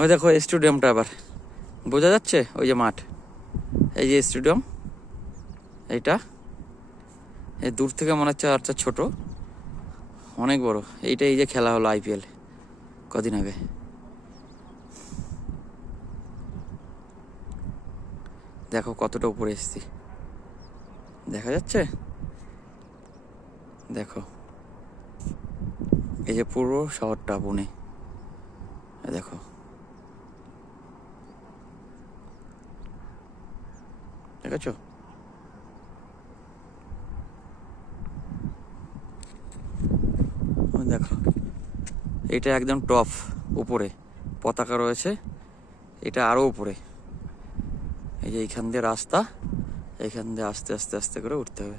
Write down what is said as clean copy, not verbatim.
ওই দেখো স্টেডিয়ামটা আবার বোঝা যাচ্ছে, ওই যে মাঠ, এই যে স্টেডিয়াম, এইটা এই দূর থেকে মনে হচ্ছে আচ্ছা ছোট, অনেক বড়। এইটা এই যে খেলা হলো IPL কদিন আগে, দেখো কতটা উপরে এসেছি, দেখা যাচ্ছে, দেখো এই যে পুরো শহরটা পুনে, দেখো দেখেছো, দেখো এটা একদম টপ উপরে পতাকা রয়েছে, এটা আরো উপরে, এই যে এইখান দিয়ে রাস্তা, এইখান দিয়ে আস্তে আস্তে আস্তে করে উঠতে হবে।